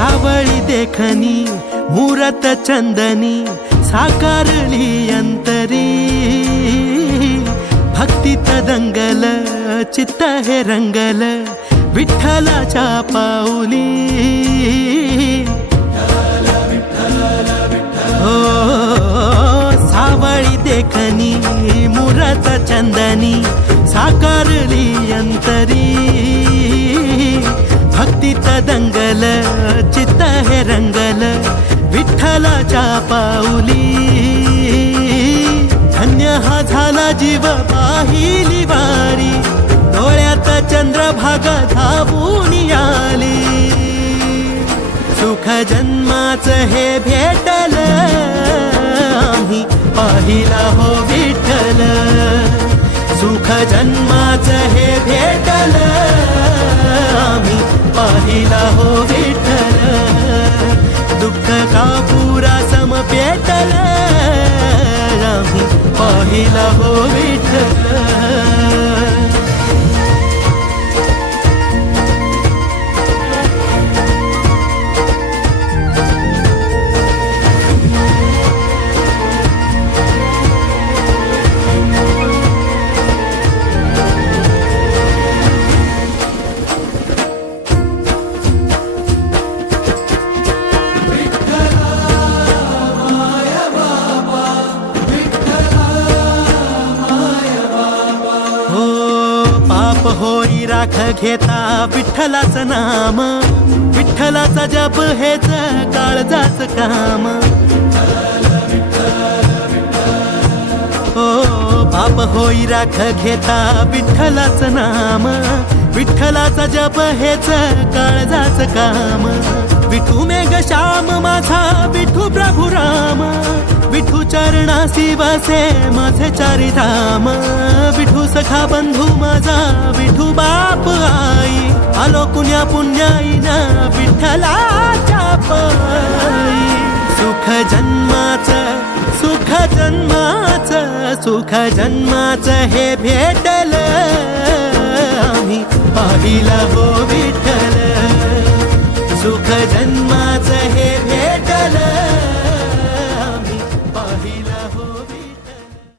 सावळी देखणी मुरत चंदनी साकारली अंतरी भक्तीत दंगल चित्त हे रंगल विठ्ठलाच्या पाऊली हो सावळी देखणी मुरत चंदनी साकारली अंतरी भक्तीत दंगल चित्त हे रंगल विठ्ठलाच्या पाऊली धन्य हा झाला जीव पाहिली वारी डोळ्यात चंद्रभागा धावून आली सुख जन्माचं हे भेटल आम्ही पाहिला हो विठ्ठल सुख जन्माचं हे भेटल आम्ही पाहिला हो विठ्ठल दुःख का पुरा सम पेटल आम्ही पाहिला हो विठ्ठल होई राख घेता विठ्ठलाचं नाम विठ्ठलाचा जप हेच काळजाचं काम हो पाप होई राख घेता विठ्ठलाचं नाम विठ्ठलाचा जप हेच काळजाचं काम विठू मेघ श्याम माझा विठू प्रभू राम विठू चरणासी वसे माझे चारी धाम विठू सखा बंधू माझा विठू बाप आई आलो कुण्या पुण्याईना विठ्ठलाच्या पायी सुख जन्माचं सुख जन्माचं सुख जन्माचं हे भेटल आम्ही पाहिला हो विठ्ठल सुख जन्माचं हे भेटल